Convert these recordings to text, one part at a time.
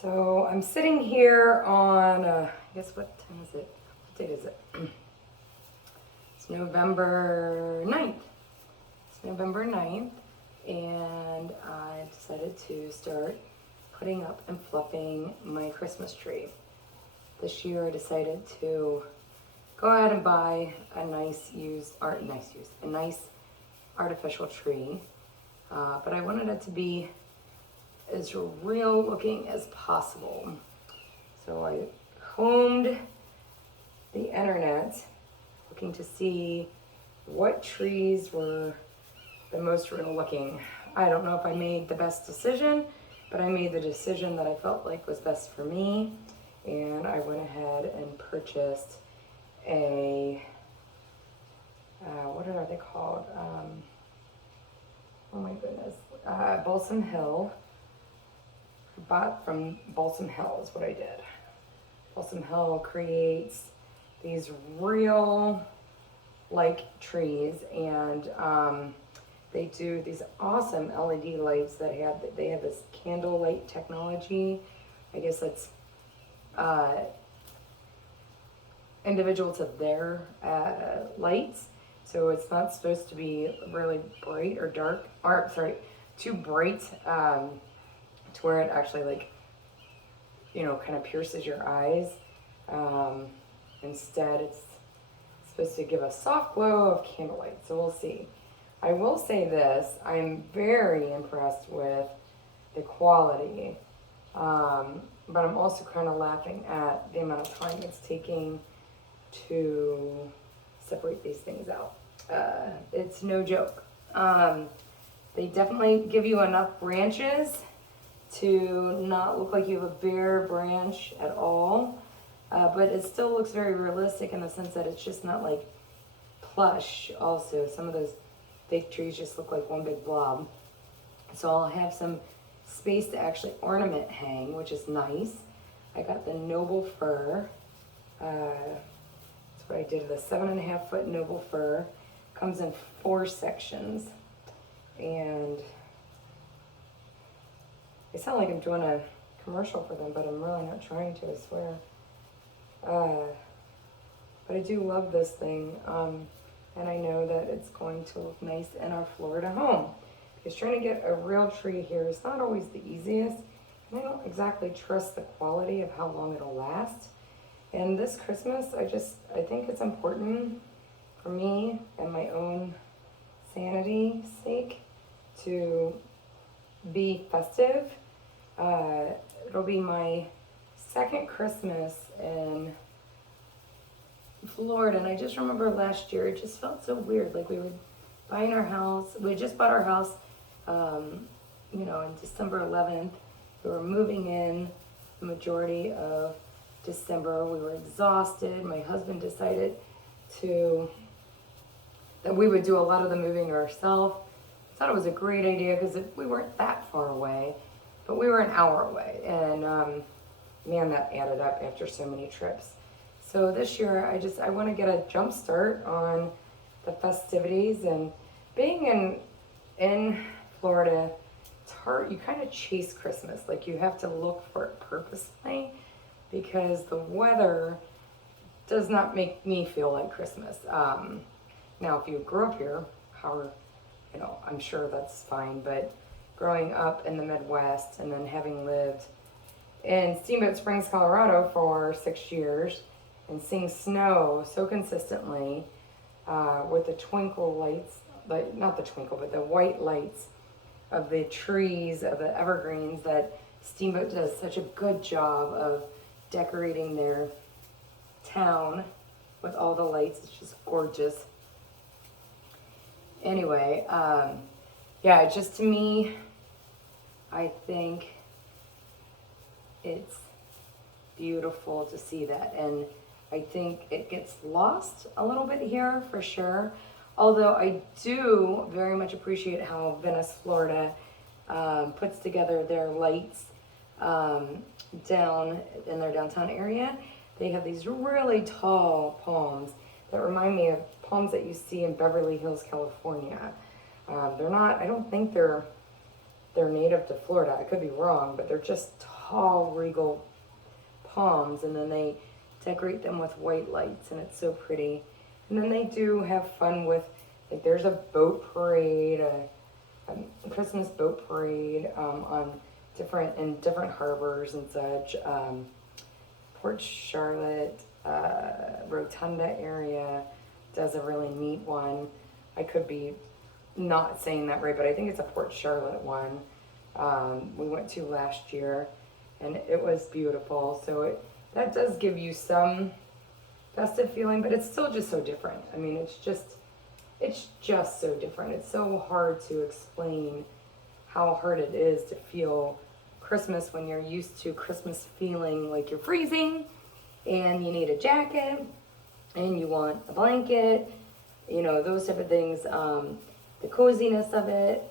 So I'm sitting here on, I guess what time is it? What date is it? It's November 9th. It's November 9th, and I decided to start putting up and fluffing my Christmas tree. This year I decided to go out and buy a nice artificial tree, but I wanted it to be as real looking as possible. So I combed the internet looking to see what trees were the most real looking. I don't know if I made the best decision, but I made the decision that I felt like was best for me. And I went ahead and purchased a, what are they called? Oh my goodness, Balsam Hill. Bought from Balsam Hill is what I did. Balsam Hill creates these real like trees, and they do these awesome LED lights that have this candle light technology. I guess that's individual to their lights, so it's not supposed to be really bright or dark, or sorry, too bright. To where it actually kind of pierces your eyes. Instead, it's supposed to give a soft glow of candlelight, so we'll see. I will say this, I'm very impressed with the quality, but I'm also kind of laughing at the amount of time it's taking to separate these things out. It's no joke. They definitely give you enough branches to not look like you have a bare branch at all, but it still looks very realistic in the sense that it's just not like plush. Also, some of those fake trees just look like one big blob. So I'll have some space to actually ornament hang, which is nice. I got the Noble Fir. That's what I did, the 7.5 foot Noble Fir. Comes in 4 sections, and I sound like I'm doing a commercial for them, but I'm really not trying to, I swear. But I do love this thing, and I know that it's going to look nice in our Florida home. Because trying to get a real tree here is not always the easiest, and I don't exactly trust the quality of how long it'll last. And this Christmas, I think it's important for me and my own sanity sake to be festive. It'll be my second Christmas in Florida, and I just remember last year, it just felt so weird. Like we were buying our house, we just bought our house, in December 11th. We were moving in the majority of December. We were exhausted. My husband decided that we would do a lot of the moving ourselves. I thought it was a great idea because we weren't that far away, but we were an hour away, and man, that added up after so many trips. So this year, I want to get a jump start on the festivities, and being in Florida, it's hard. You kind of chase Christmas, like you have to look for it purposely, because the weather does not make me feel like Christmas. Now, if you grew up here, I'm sure that's fine, but growing up in the Midwest and then having lived in Steamboat Springs, Colorado for 6 years and seeing snow so consistently, with the twinkle lights, not the twinkle, but the white lights of the trees, of the evergreens, that Steamboat does such a good job of decorating their town with all the lights. It's just gorgeous. Anyway, just to me, I think it's beautiful to see that, and I think it gets lost a little bit here for sure. Although I do very much appreciate how Venice, Florida puts together their lights down in their downtown area. They have these really tall palms that remind me of palms that you see in Beverly Hills, California. They're not, I don't think they're native to Florida. I could be wrong, but they're just tall, regal palms, and then they decorate them with white lights, and it's so pretty. And then they do have fun with, like, there's a boat parade, a Christmas boat parade on different harbors and such. Port Charlotte, Rotunda area does a really neat one. I could be not saying that right, but I think it's a Port Charlotte one. We went to last year, and it was beautiful. So that does give you some festive feeling, but it's still just so different. I mean, it's just so different. It's so hard to explain how hard it is to feel Christmas when you're used to Christmas feeling like you're freezing and you need a jacket and you want a blanket, you know, those type of things. The coziness of it.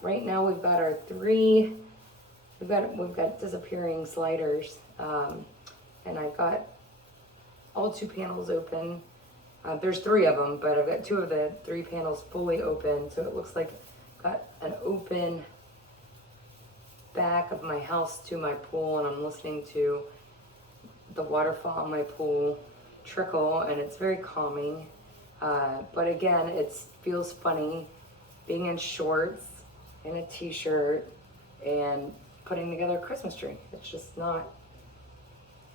Right now we've got we've got disappearing sliders, and I've got all 2 panels open. There's 3 of them, but I've got 2 of the 3 panels fully open, so it looks like I've got an open back of my house to my pool, and I'm listening to the waterfall in my pool trickle, and it's very calming. But again, it feels funny being in shorts and a t-shirt and putting together a Christmas tree. It's just not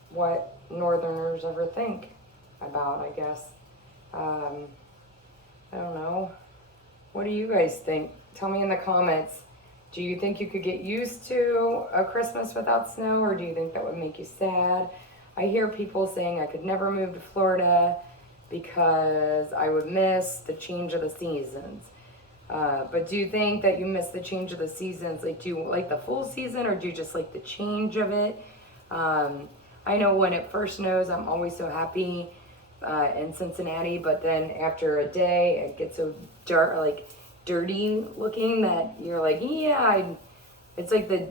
what Northerners ever think about, I guess. I don't know. What do you guys think? Tell me in the comments. Do you think you could get used to a Christmas without snow, or do you think that would make you sad? I hear people saying I could never move to Florida because I would miss the change of the seasons. But do you think that you miss the change of the seasons? Like, do you like the full season, or do you just like the change of it? I know when it first snows, I'm always so happy in Cincinnati, but then after a day, it gets so dark, like dirty looking, that you're like, yeah, it's like the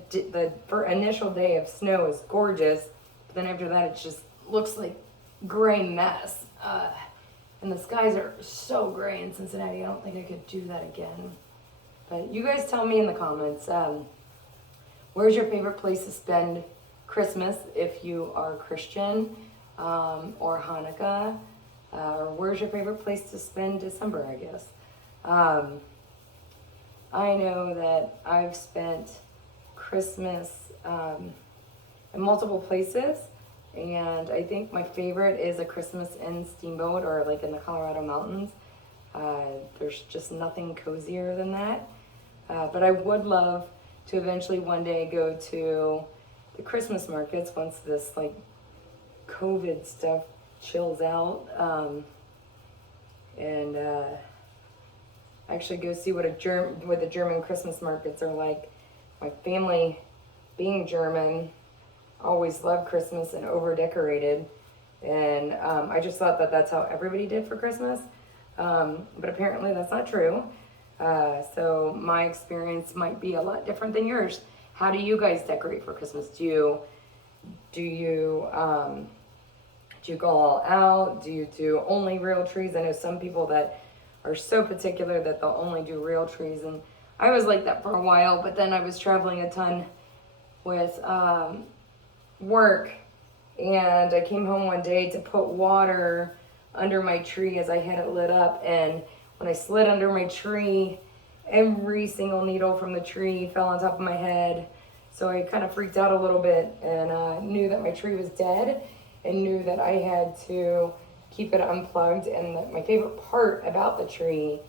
initial day of snow is gorgeous, but then after that, it just looks like gray mess. And the skies are so gray in Cincinnati. I don't think I could do that again. But you guys tell me in the comments, where's your favorite place to spend Christmas if you are Christian, or Hanukkah, or where's your favorite place to spend December, I guess. I know that I've spent Christmas in multiple places. And I think my favorite is a Christmas in Steamboat, or like in the Colorado mountains. There's just nothing cozier than that. But I would love to eventually one day go to the Christmas markets once this like COVID stuff chills out. And actually go see what the German Christmas markets are like. My family, being German, always loved Christmas and over decorated, and I just thought that that's how everybody did for Christmas, but apparently that's not true. So my experience might be a lot different than yours. How do you guys decorate for Christmas? Do you go all out? Do you do only real trees? I know some people that are so particular that they'll only do real trees, and I was like that for a while, but then I was traveling a ton with work, and I came home one day to put water under my tree as I had it lit up, and when I slid under my tree, every single needle from the tree fell on top of my head. So I kind of freaked out a little bit, and knew that my tree was dead, and knew that I had to keep it unplugged. And that my favorite part about the tree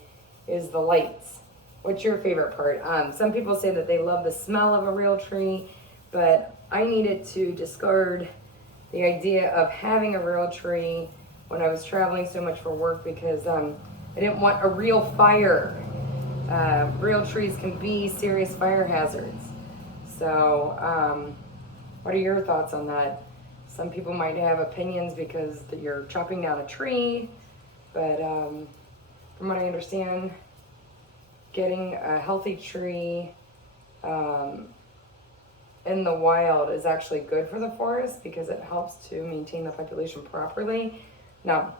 is the lights. What's your favorite part? Some people say that they love the smell of a real tree, but I needed to discard the idea of having a real tree when I was traveling so much for work, because I didn't want a real fire. Real trees can be serious fire hazards. So what are your thoughts on that? Some people might have opinions because you're chopping down a tree, but from what I understand, getting a healthy tree in the wild is actually good for the forest, because it helps to maintain the population properly. Now,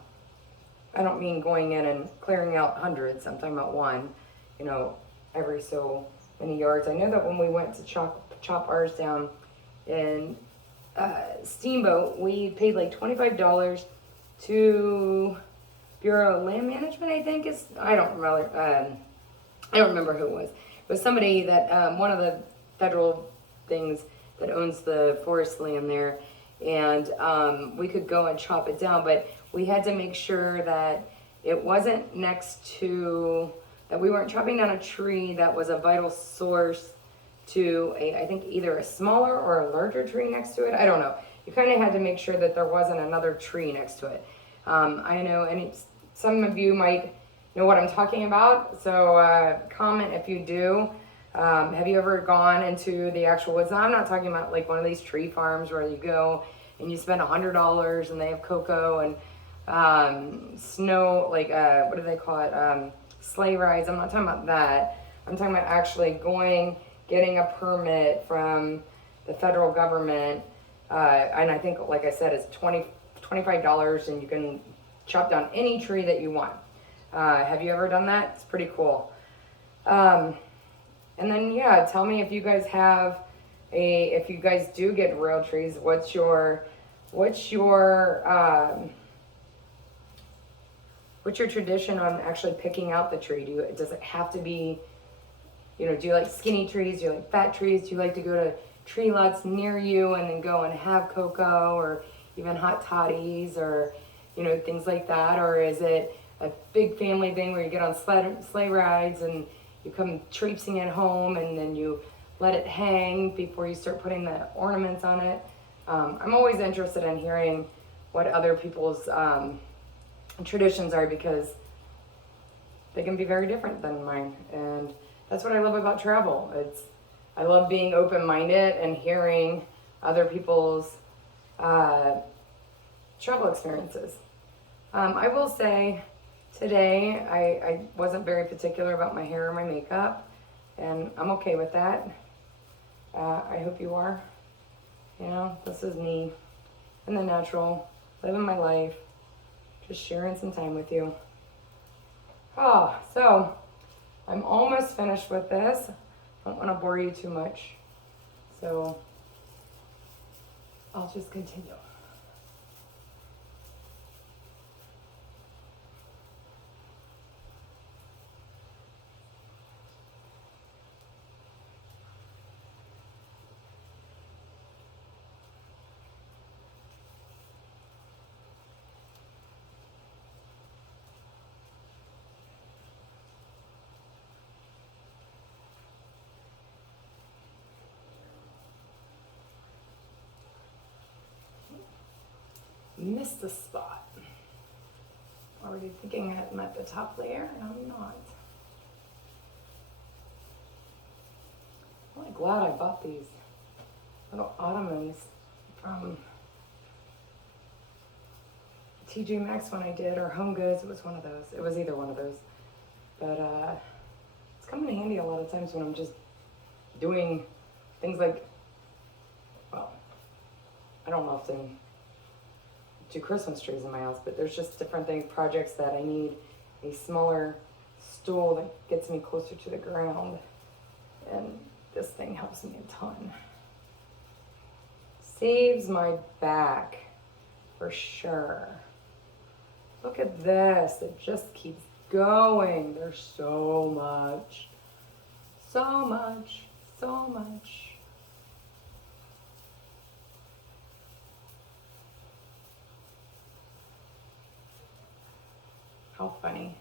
I don't mean going in and clearing out hundreds. I'm talking about one, every so many yards. I know that when we went to chop ours down And Steamboat, we paid like $25 to Bureau of Land Management, I think is, I don't remember who it was. It was somebody that, one of the federal things that owns the forest land there. And we could go and chop it down, but we had to make sure that it wasn't next to, that we weren't chopping down a tree that was a vital source to I think either a smaller or a larger tree next to it. I don't know. You kind of had to make sure that there wasn't another tree next to it. I know some of you might know what I'm talking about, so comment if you do. Have you ever gone into the actual woods? Now, I'm not talking about like one of these tree farms where you go and you spend $100 and they have cocoa and snow, like what do they call it? Sleigh rides. I'm not talking about that. I'm talking about actually getting a permit from the federal government. And I think, like I said, it's $25 and you can chop down any tree that you want. Have you ever done that? It's pretty cool. And then, yeah, tell me if you guys if you guys do get real trees, what's your tradition on actually picking out the tree? Does it have to be, do you like skinny trees? Do you like fat trees? Do you like to go to tree lots near you and then go and have cocoa or even hot toddies or, things like that? Or is it a big family thing where you get on sleigh rides and you come traipsing it home and then you let it hang before you start putting the ornaments on it? I'm always interested in hearing what other people's traditions are, because they can be very different than mine. And that's what I love about travel. I love being open-minded and hearing other people's travel experiences. I will say today I wasn't very particular about my hair or my makeup, and I'm okay with that. I hope you are. This is me in the natural, living my life, just sharing some time with you. So I'm almost finished with this. I don't want to bore you too much, so I'll just continue. Missed the spot. Already thinking I'm at the top layer, and I'm not. I'm really glad I bought these little ottomans from TJ Maxx when I did, or Home Goods. It was one of those. It was either one of those. But it's come in handy a lot of times when I'm just doing things like, well, I don't often do Christmas trees in my house, but there's just different things, projects that I need a smaller stool that gets me closer to the ground, and this thing helps me a ton. Saves my back for sure. Look at this, it just keeps going. There's so much. How funny.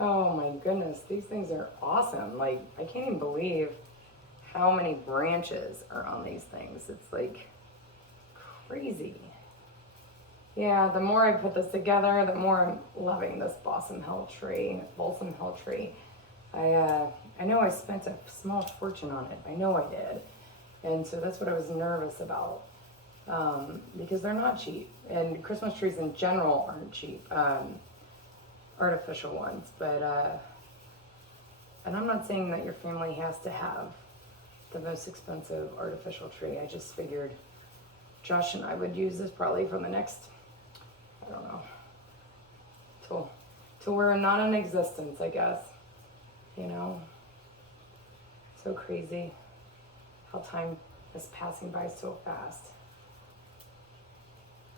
Oh my goodness, these things are awesome. Like, I can't even believe how many branches are on these things. It's like crazy. Yeah, the more I put this together, the more I'm loving this Balsam Hill tree. I know I spent a small fortune on it. I know I did. And so that's what I was nervous about, because they're not cheap. And Christmas trees in general aren't cheap, artificial ones. But, and I'm not saying that your family has to have the most expensive artificial tree. I just figured Josh and I would use this probably for the next, I don't know, till we're not in existence, I guess. You know, so crazy how time is passing by so fast.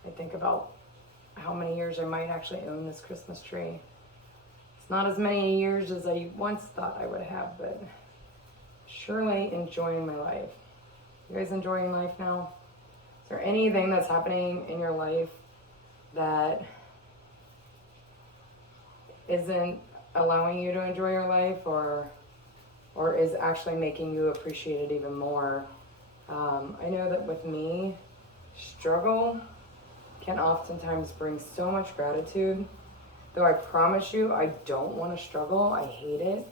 I think about how many years I might actually own this Christmas tree. It's not as many years as I once thought I would have, but surely enjoying my life. You guys enjoying life now? Is there anything that's happening in your life that isn't allowing you to enjoy your life, or is actually making you appreciate it even more? I know that with me, struggle can oftentimes bring so much gratitude. Though I promise you, I don't want to struggle. I hate it.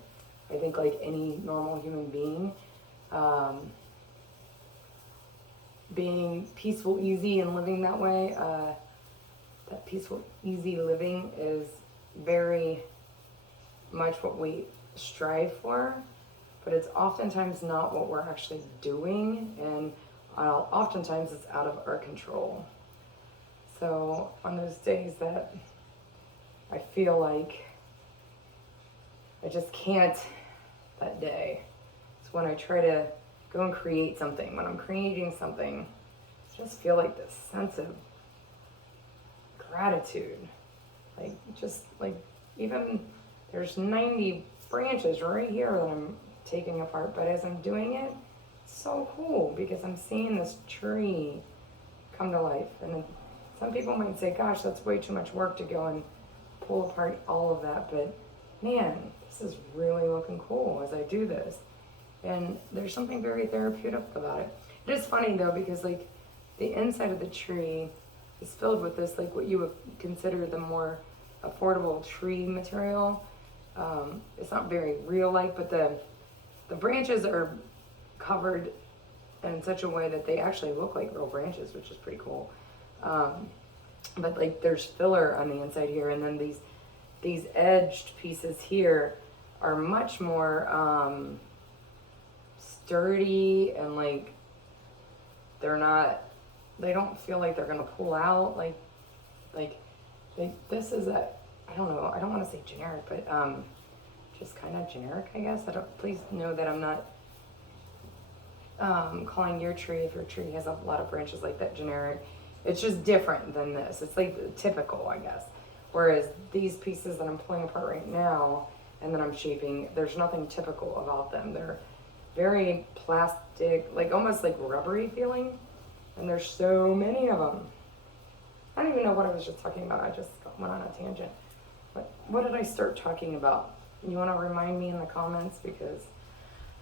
I think like any normal human being, being peaceful, easy, and living that way, that peaceful, easy living is very much what we strive for, but it's oftentimes not what we're actually doing, and oftentimes it's out of our control. So on those days that I feel like I just can't that day, it's when I try to go and create something. When I'm creating something, I just feel like this sense of gratitude. Like, just like, even there's 90 branches right here that I'm taking apart, but as I'm doing it, it's so cool because I'm seeing this tree come to life. And some people might say, gosh, that's way too much work to go and pull apart all of that, but man, this is really looking cool as I do this. And there's something very therapeutic about it. It is funny though, because like the inside of the tree is filled with this, like what you would consider the more affordable tree material. It's not very real-like, but the branches are covered in such a way that they actually look like real branches, which is pretty cool. But like there's filler on the inside here, and then these edged pieces here are much more sturdy, and like they don't feel like they're gonna pull out. This is I don't know, I don't want to say generic, but just kind of generic, I guess. Please know that I'm not calling your tree, if your tree has a lot of branches like that, generic. It's just different than this. It's like typical, I guess. Whereas these pieces that I'm pulling apart right now and that I'm shaping, there's nothing typical about them. They're very plastic, like almost like rubbery feeling. And there's so many of them. I don't even know what I was just talking about. I just went on a tangent. But what did I start talking about? You want to remind me in the comments? Because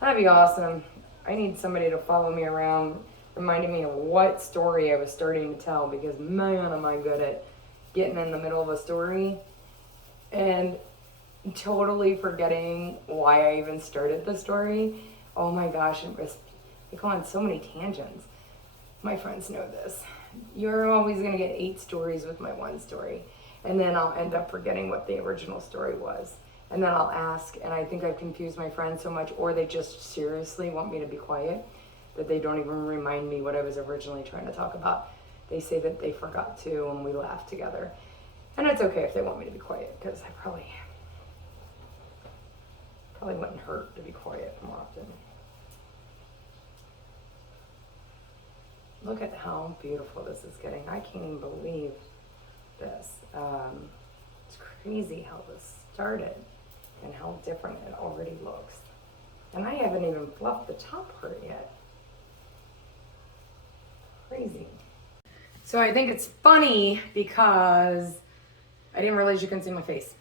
that'd be awesome. I need somebody to follow me around, reminding me of what story I was starting to tell, because man, am I good at getting in the middle of a story and totally forgetting why I even started the story. Oh my gosh, I go on so many tangents. My friends know this. You're always going to get 8 stories with my one story, and then I'll end up forgetting what the original story was. And then I'll ask, and I think I've confused my friends so much, or they just seriously want me to be quiet, that they don't even remind me what I was originally trying to talk about. They say that they forgot to, and we laugh together. And it's okay if they want me to be quiet, because I probably wouldn't hurt to be quiet more often. Look at how beautiful this is getting. I can't even believe this. It's crazy how this started and how different it already looks. And I haven't even fluffed the top part yet. Crazy. So I think it's funny because I didn't realize you can see my face.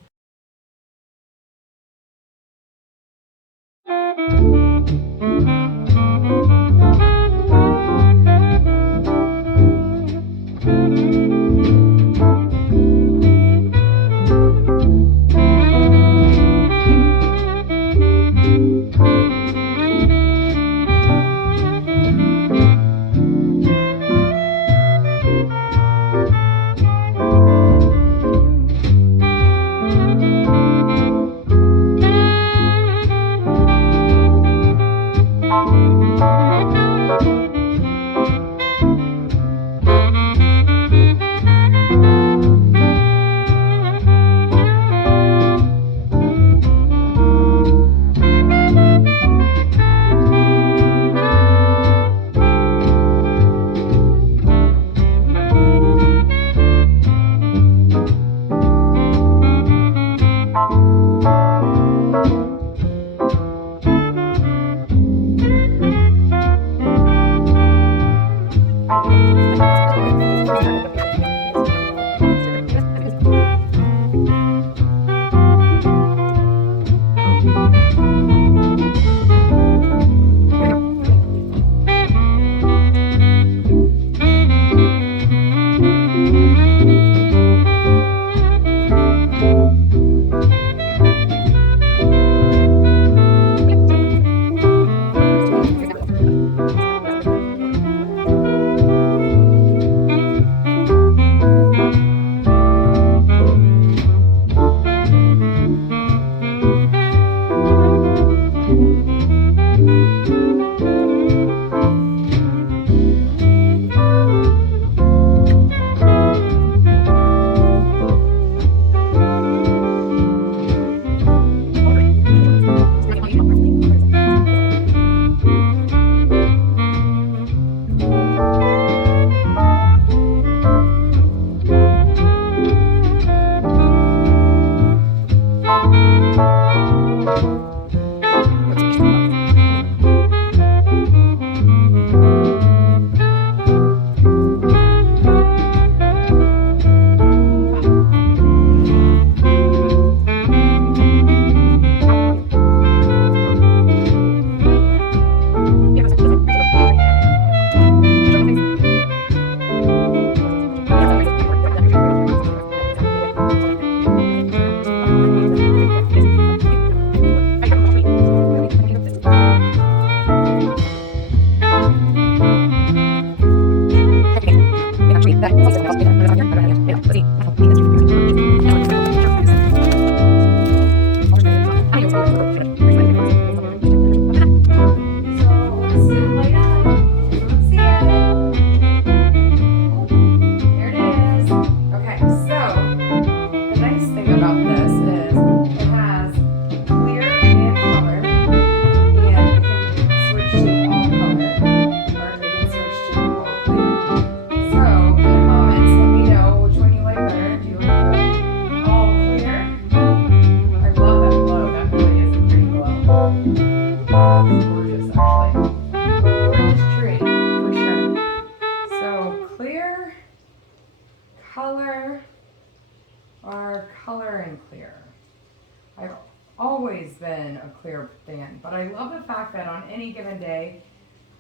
always been a clear fan, but I love the fact that on any given day,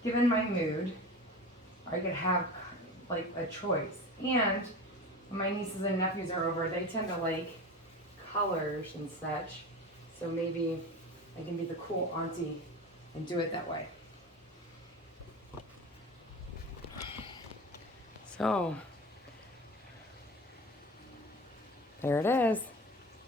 given my mood, I could have like a choice. And when my nieces and nephews are over, they tend to like colors and such. So maybe I can be the cool auntie and do it that way. So, there it is.